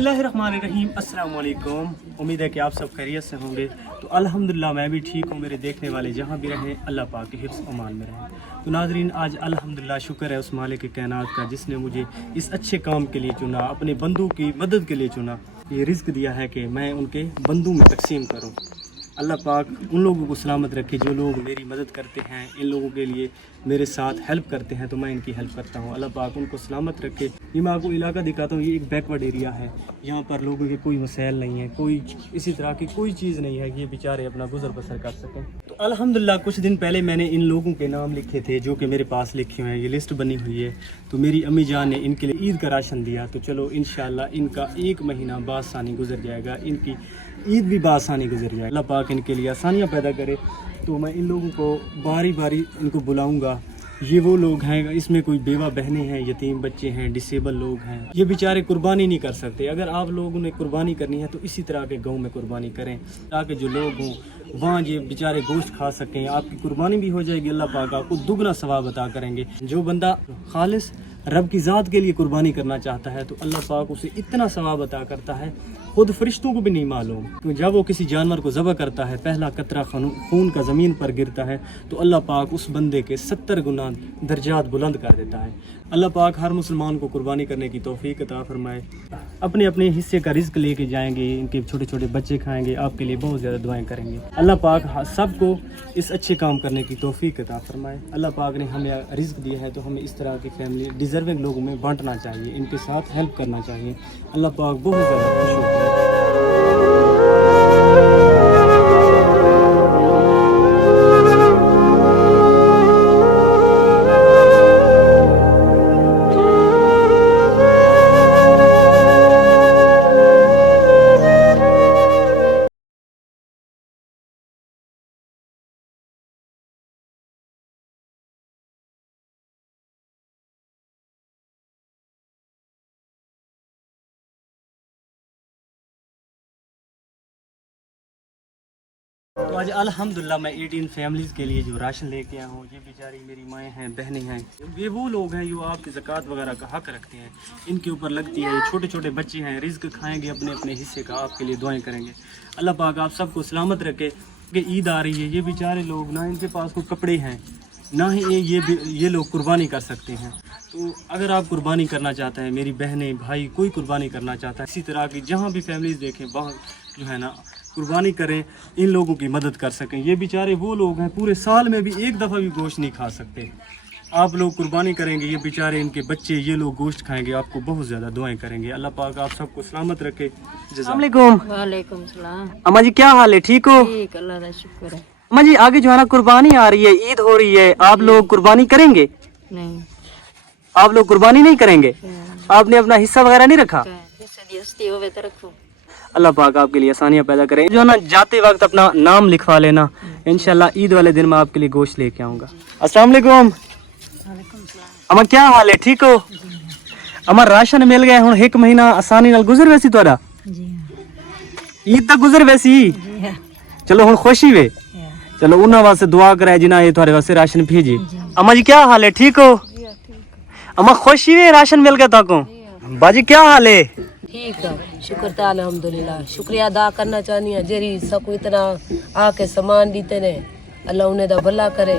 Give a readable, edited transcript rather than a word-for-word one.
बिस्मिल्लाहिर्रहमानिर्रहीम। अस्सलाम वालेकुम। उम्मीद है कि आप सब खैरियत से होंगे। तो अल्हम्दुलिल्लाह मैं भी ठीक हूँ। मेरे देखने वाले जहाँ भी रहें अल्लाह पाक के हिफ्ज़ अमान में रहें। तो नाज़रीन, आज अल्हम्दुलिल्लाह शुक्र है उस मालिक कायनात का जिसने मुझे इस अच्छे काम के लिए चुना, अपने बंदों की मदद के लिए चुना। ये रिज़्क दिया है कि मैं उनके बंदों में तकसीम करूँ। अल्लाह पाक उन लोगों को सलामत रखे जो लोग मेरी मदद करते हैं, इन लोगों के लिए मेरे साथ हेल्प करते हैं, तो मैं इनकी हेल्प करता हूँ। अल्लाह पाक उनको सलामत रखे। ये मैं आपको इलाका दिखाता हूँ। ये एक बैकवर्ड एरिया है। यहाँ पर लोगों के कोई मसाइल नहीं है, कोई इसी तरह की कोई चीज़ नहीं है कि ये बेचारे अपना गुजर बसर कर सकें। तो अल्हम्दुलिल्लाह कुछ दिन पहले मैंने इन लोगों के नाम लिखे थे जो कि मेरे पास लिखे हुए हैं। ये लिस्ट बनी हुई है। तो मेरी अम्मी जान ने इनके लिए ईद का राशन दिया। तो चलो इंशाल्लाह इनका 1 महीना बासानी गुजर जाएगा, इनकी ईद भी बासानी गुजर जाएगी। अल्लाह पाक इनके लिए आसानियाँ पैदा करे। तो मैं इन लोगों को बारी बारी इनको बुलाऊंगा। ये वो लोग हैं, इसमें कोई बेवा बहनें हैं, यतीम बच्चे हैं, डिसेबल लोग हैं। ये बेचारे कुर्बानी नहीं कर सकते। अगर आप लोगों ने कुर्बानी करनी है तो इसी तरह के गाँव में कुर्बानी करें ताकि जो लोग हों वहाँ ये बेचारे गोश्त खा सकें। आपकी कुर्बानी भी हो जाएगी, अल्लाह पाक आपको दुगना सवाब अता करेंगे। जो बंदा खालिस रब की ज़ात के लिए कुर्बानी करना चाहता है तो अल्लाह पाक उसे इतना सवाब अता करता है, खुद फरिश्तों को भी नहीं मालूम। तो जब वो किसी जानवर को ज़बह करता है, पहला कतरा खून का ज़मीन पर गिरता है तो अल्लाह पाक उस बंदे के 70 गुना दर्जात बुलंद कर देता है। अल्लाह पाक हर मुसलमान को कुर्बानी करने की तौफीक अता फरमाए। अपने अपने हिस्से का रिज़्क लेके जाएंगे, इनके छोटे छोटे बच्चे खाएंगे, आपके लिए बहुत ज़्यादा दुआएं करेंगे। अल्लाह पाक सबको इस अच्छे काम करने की तौफीक अता फरमाए। अल्लाह पाक ने हमें रिज़्क दिया है तो हमें इस तरह की फैमिली डिज़र्विंग लोगों में बांटना चाहिए, इनके साथ हेल्प करना चाहिए। अल्लाह पाक बहुत ज़्यादा खुश होता है। तो आज अल्हम्दुलिल्लाह मैं 18 फैमिलीज़ के लिए जो राशन लेके आया हूँ, ये बेचारी मेरी माएँ हैं, बहनें हैं। ये वो लोग हैं जो आपकी ज़कात वगैरह का हक़ रखते हैं, इनके ऊपर लगती है। ये छोटे छोटे बच्चे हैं, रिज़्क खाएंगे अपने अपने हिस्से का, आपके लिए दुआएं करेंगे। अल्लाह पाक आप सबको सलामत रखे कि ईद आ रही है। ये बेचारे लोग ना इनके पास कोई कपड़े हैं, ना ही ये लोग कुर्बानी कर सकते हैं। तो अगर आप कुर्बानी करना चाहते हैं, मेरी बहनें भाई कोई कुर्बानी करना चाहता है, इसी तरह की जहाँ भी फैमिलीज़ देखें वहाँ जो है ना कुर्बानी करें, इन लोगों की मदद कर सकें। ये बेचारे वो लोग हैं पूरे साल में भी एक दफ़ा भी गोश्त नहीं खा सकते। आप लोग कुर्बानी करेंगे, ये बेचारे इनके बच्चे ये लोग गोश्त खाएंगे, आपको बहुत ज़्यादा दुआएं करेंगे। अल्लाह पाक आप सबको सलामत रखे। अस्सलाम वालेकुम सलाम। अम्मा जी क्या हाल है, ठीक हो? ठीक, अल्लाह का शुक्र है। अम्मा जी आगे जो है ना कुर्बानी आ रही है, ईद हो रही है, आप लोग कुर्बानी करेंगे? नहीं, आप लोग कुर्बानी नहीं करेंगे? आपने अपना हिस्सा वगैरह नहीं रखा? अल्लाह पाक आपके लिए आसानियाँ पैदा करें। जो ना जाते वक्त अपना नाम लिखवा लेना, इंशाल्लाह ईद वाले दिन मैं आपके लिए गोश्त लेके आऊँगा। अस्सलाम वालेकुम। अम्मा क्या हाल है, ठीक हो? अम्मा राशन मिल गया हूँ, 1 महीना आसानी नाल गुजर वैसी तुहाडा? ईद तक गुजर वैसी? चलो हुण खुशी वे। चलो उन्होंने वास्ते दुआ कराए जिन्हें ये थोड़े वास्ते राशन भेजे। अम्मा जी क्या हाल है, ठीक हो? अम्मा खुशी वे राशन मिल गया ताको? बाजी क्या हाल है? ठीक है, शुक्र था अल्हम्दुलिल्लाह। शुक्रिया अदा करना चाहनी है जेरी सबको इतना आके सामान दीते ने, अल्लाह उन्हें दा भला करे।